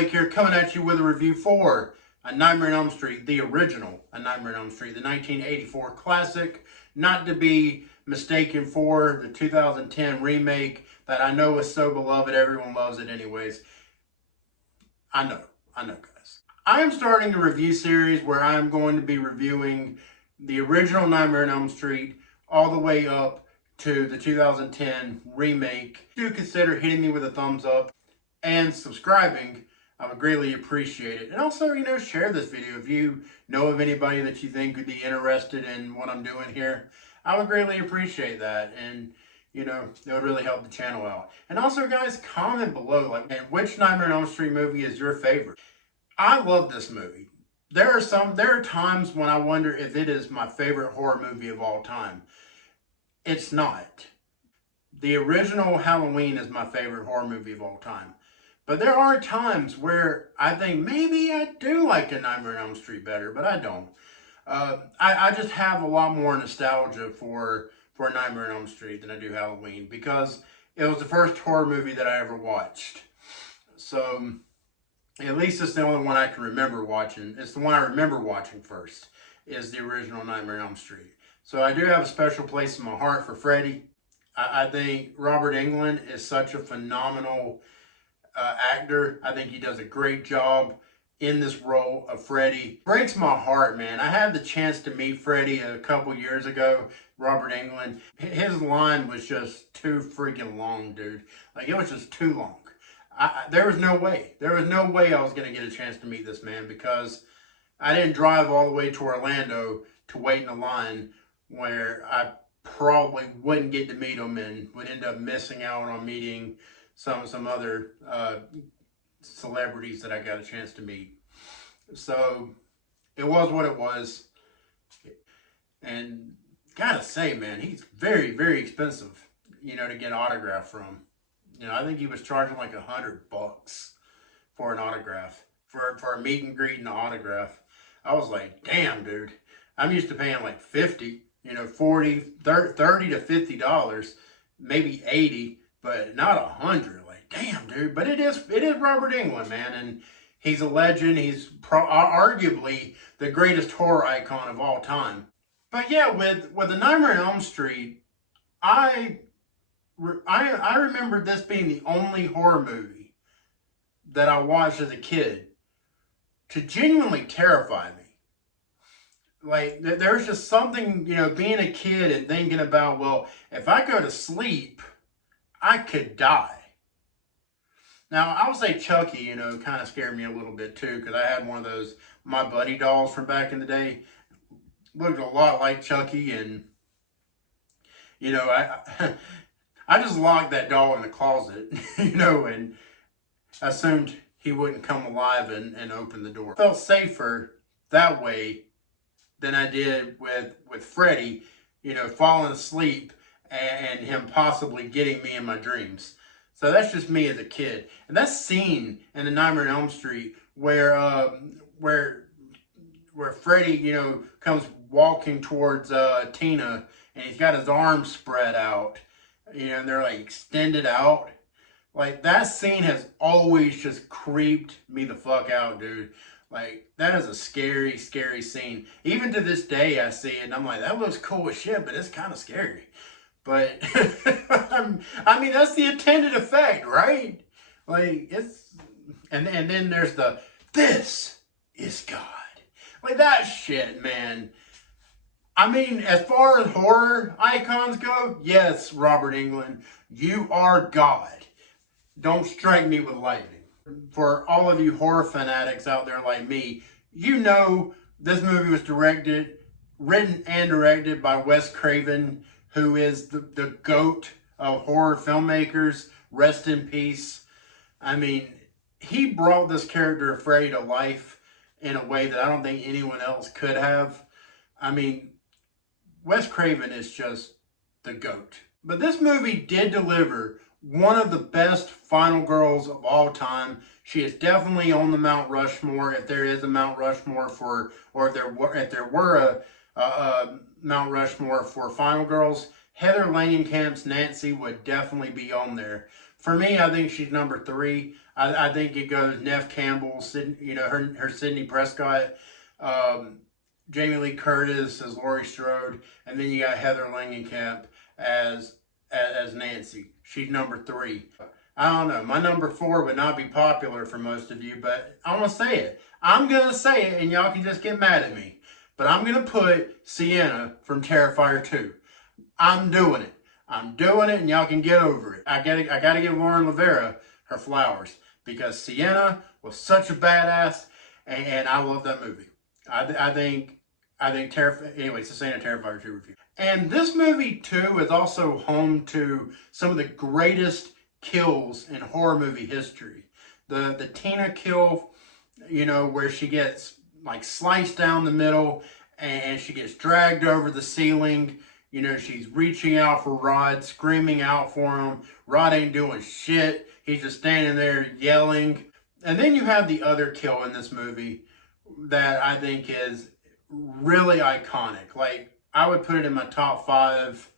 Blake here, coming at you with a review for A Nightmare on Elm Street, the original A Nightmare on Elm Street, the 1984 classic, not to be mistaken for the 2010 remake that I know is so beloved, everyone loves it anyways. I know guys. I am starting a review series where I am going to be reviewing the original Nightmare on Elm Street all the way up to the 2010 remake. Do consider hitting me with a thumbs up and subscribing. I would greatly appreciate it. And also, share this video if you know of anybody that you think would be interested in what I'm doing here. I would greatly appreciate that. And, it would really help the channel out. And also, guys, comment below, which Nightmare on Elm Street movie is your favorite? I love this movie. There are times when I wonder if it is my favorite horror movie of all time. It's not. The original Halloween is my favorite horror movie of all time. But there are times where I think maybe I do like A Nightmare on Elm Street better, but I don't. I just have a lot more nostalgia for A Nightmare on Elm Street than I do Halloween, because it was the first horror movie that I ever watched. So at least it's the only one I can remember watching. It's the one I remember watching first, is the original Nightmare on Elm Street. So I do have a special place in my heart for Freddy. I think Robert Englund is such a phenomenal actor. I think he does a great job in this role of Freddy. Breaks my heart, man. I had the chance to meet Freddy a couple years ago, Robert Englund. His line was just too freaking long, dude. It was just too long. There was no way. There was no way I was going to get a chance to meet this man, because I didn't drive all the way to Orlando to wait in a line where I probably wouldn't get to meet him and would end up missing out on meeting some other celebrities that I got a chance to meet. So it was what it was. And gotta say, man, he's very, very expensive, to get an autograph from. I think he was charging like $100 for an autograph, for a meet and greet and an autograph. I was like, damn, dude. I'm used to paying like $50, $40, $30 to $50, maybe $80. But not $100. Damn, dude. But it is Robert Englund, man, and he's a legend. He's arguably the greatest horror icon of all time. But yeah, with The Nightmare on Elm Street, I remember this being the only horror movie that I watched as a kid to genuinely terrify me. There's just something, being a kid and thinking about, well, if I go to sleep, I could die. Now, I would say Chucky, kind of scared me a little bit too, because I had one of those My Buddy dolls from back in the day. Looked a lot like Chucky, and, I just locked that doll in the closet, and assumed he wouldn't come alive and open the door. I felt safer that way than I did with Freddy, falling asleep and him possibly getting me in my dreams. So that's just me as a kid. And that scene in The Nightmare on Elm Street where Freddy, comes walking towards Tina, and he's got his arms spread out, and they're extended out. That scene has always just creeped me the fuck out, dude. That is a scary, scary scene. Even to this day, I see it and I'm like, that looks cool as shit, but it's kind of scary. But, I mean, that's the intended effect, right? And then there's this is God. That shit, man. I mean, as far as horror icons go, yes, Robert Englund, you are God. Don't strike me with lightning. For all of you horror fanatics out there like me, this movie was written and directed by Wes Craven, who is the GOAT of horror filmmakers. Rest in peace. I mean, he brought this character of Freddy to life in a way that I don't think anyone else could have. I mean, Wes Craven is just the GOAT. But this movie did deliver one of the best final girls of all time. She is definitely on the Mount Rushmore, if there is a Mount Rushmore or if there were a Mount Rushmore for final girls. Heather Langenkamp's Nancy would definitely be on there. For me, I think she's number 3. I think it goes Neff Campbell, her Sidney Prescott, Jamie Lee Curtis as Laurie Strode, and then you got Heather Langenkamp as Nancy. She's number 3. I don't know. My number 4 would not be popular for most of you, but I'm going to say it. I'm going to say it, and y'all can just get mad at me. But I'm going to put Sienna from Terrifier 2. I'm doing it. I'm doing it, and y'all can get over it. I gotta give Lauren Rivera her flowers, because Sienna was such a badass, and I love that movie. I think Terrifier. Anyway, it's the same Terrifier 2 review. And this movie too is also home to some of the greatest kills in horror movie history. The Tina kill, where she gets like sliced down the middle and she gets dragged over the ceiling. She's reaching out for Rod, screaming out for him. Rod ain't doing shit. He's just standing there yelling. And then you have the other kill in this movie that I think is really iconic. Like, I would put it in my top 5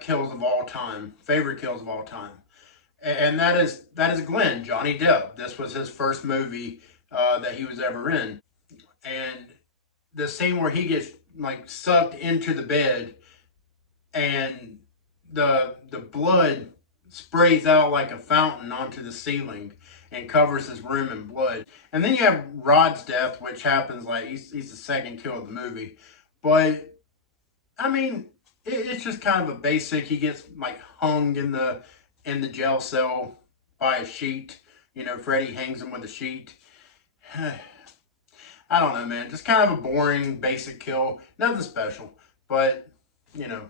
kills of all time, favorite kills of all time. And that is Glenn, Johnny Depp. This was his first movie that he was ever in. And the scene where he gets like sucked into the bed and the blood sprays out like a fountain onto the ceiling and covers his room in blood. And then you have Rod's death, which happens like he's the second kill of the movie. But I mean, it's just kind of a basic. He gets like hung in the jail cell by a sheet. Freddy hangs him with a sheet. I don't know, man. Just kind of a boring, basic kill. Nothing special. But,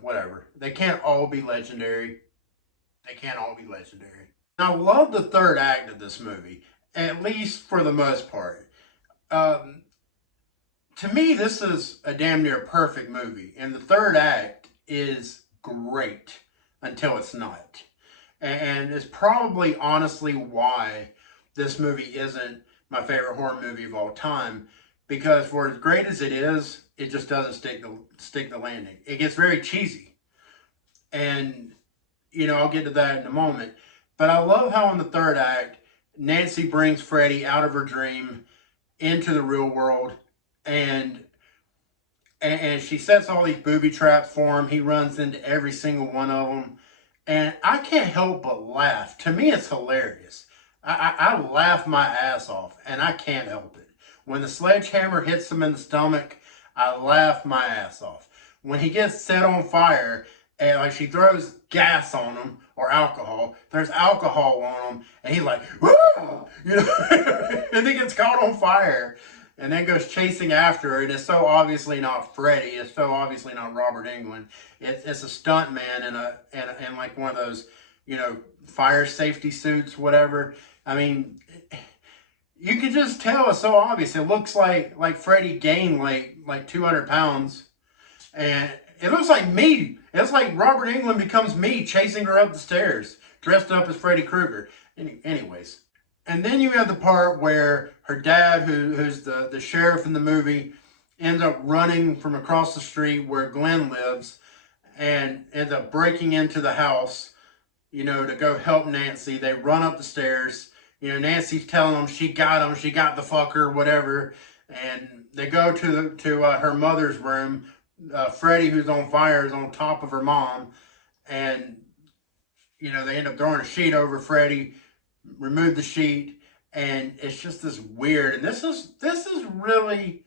whatever. They can't all be legendary. They can't all be legendary. I love the third act of this movie, at least for the most part. To me, this is a damn near perfect movie. And the third act is great until it's not. And it's probably honestly why this movie isn't my favorite horror movie of all time. Because for as great as it is, it just doesn't stick the landing. It gets very cheesy. And, I'll get to that in a moment. But I love how in the third act, Nancy brings Freddy out of her dream into the real world. And she sets all these booby traps for him. He runs into every single one of them. And I can't help but laugh. To me, it's hilarious. I laugh my ass off, and I can't help it. When the sledgehammer hits him in the stomach, I laugh my ass off. When he gets set on fire, and like she throws gas on him, or alcohol, there's alcohol on him, and he's like, woo! And he gets caught on fire, and then goes chasing after her, and it's so obviously not Freddy, it's so obviously not Robert Englund. It's a stunt man in like one of those, fire safety suits, whatever. I mean, you can just tell it's so obvious. It looks like Freddy gained like 200 pounds. And it looks like me. It's like Robert Englund becomes me chasing her up the stairs, dressed up as Freddy Krueger. Anyways. And then you have the part where her dad, who's the sheriff in the movie, ends up running from across the street where Glenn lives and ends up breaking into the house, to go help Nancy. They run up the stairs. Nancy's telling them she got the fucker, whatever. And they go to her mother's room. Freddy, who's on fire, is on top of her mom. And, they end up throwing a sheet over Freddy, remove the sheet. And it's just this weird. And this is really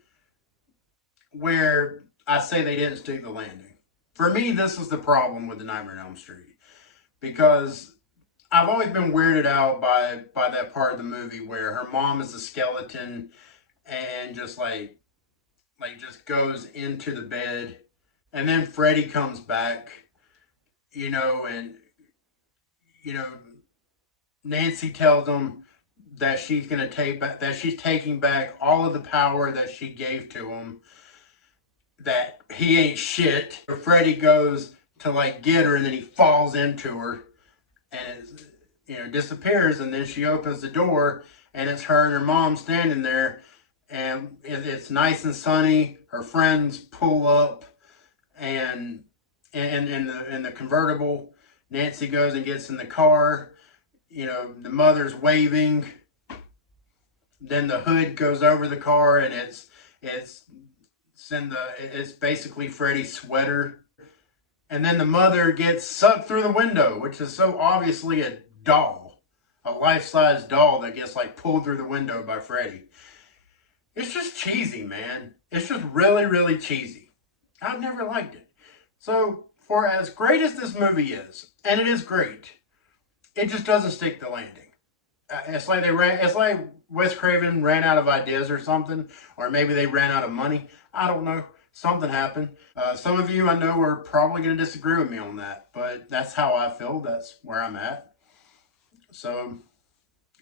where I say they didn't stick the landing. For me, this is the problem with the Nightmare on Elm Street. Because I've always been weirded out by that part of the movie where her mom is a skeleton and just just goes into the bed, and then Freddy comes back, and Nancy tells him that she's taking back all of the power that she gave to him, that he ain't shit. Freddy goes to get her, and then he falls into her and disappears, and then she opens the door and it's her and her mom standing there, and it's nice and sunny. Her friends pull up, and in the convertible, Nancy goes and gets in the car, you know, the mother's waving. Then the hood goes over the car, and it's it's basically Freddy's sweater. And then the mother gets sucked through the window, which is so obviously a doll, a life-size doll that gets like pulled through the window by Freddy. It's just cheesy, man. It's just really, really cheesy. I've never liked it. So, for as great as this movie is, and it is great, it just doesn't stick the landing. It's like it's like Wes Craven ran out of ideas or something, or maybe they ran out of money. I don't know. Something happened. Some of you I know are probably going to disagree with me on that, but that's how I feel. That's where I'm at. So,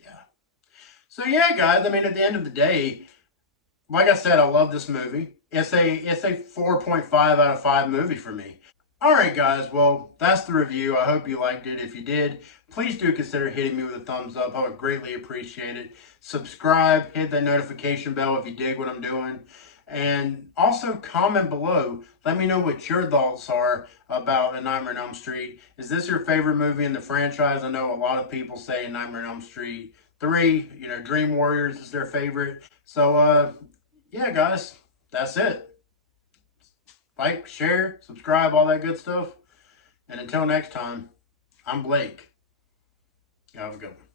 yeah. So yeah, guys. I mean, at the end of the day, like I said, I love this movie. It's a 4.5 out of 5 movie for me. Alright guys, well, that's the review. I hope you liked it. If you did, please do consider hitting me with a thumbs up. I would greatly appreciate it. Subscribe, hit that notification bell if you dig what I'm doing. And also comment below. Let me know what your thoughts are about A Nightmare on Elm Street. Is this your favorite movie in the franchise? I know a lot of people say Nightmare on Elm Street 3, you know, Dream Warriors is their favorite. So, yeah, guys, that's it. Like, share, subscribe, all that good stuff. And until next time, I'm Blake. Y'all have a good one.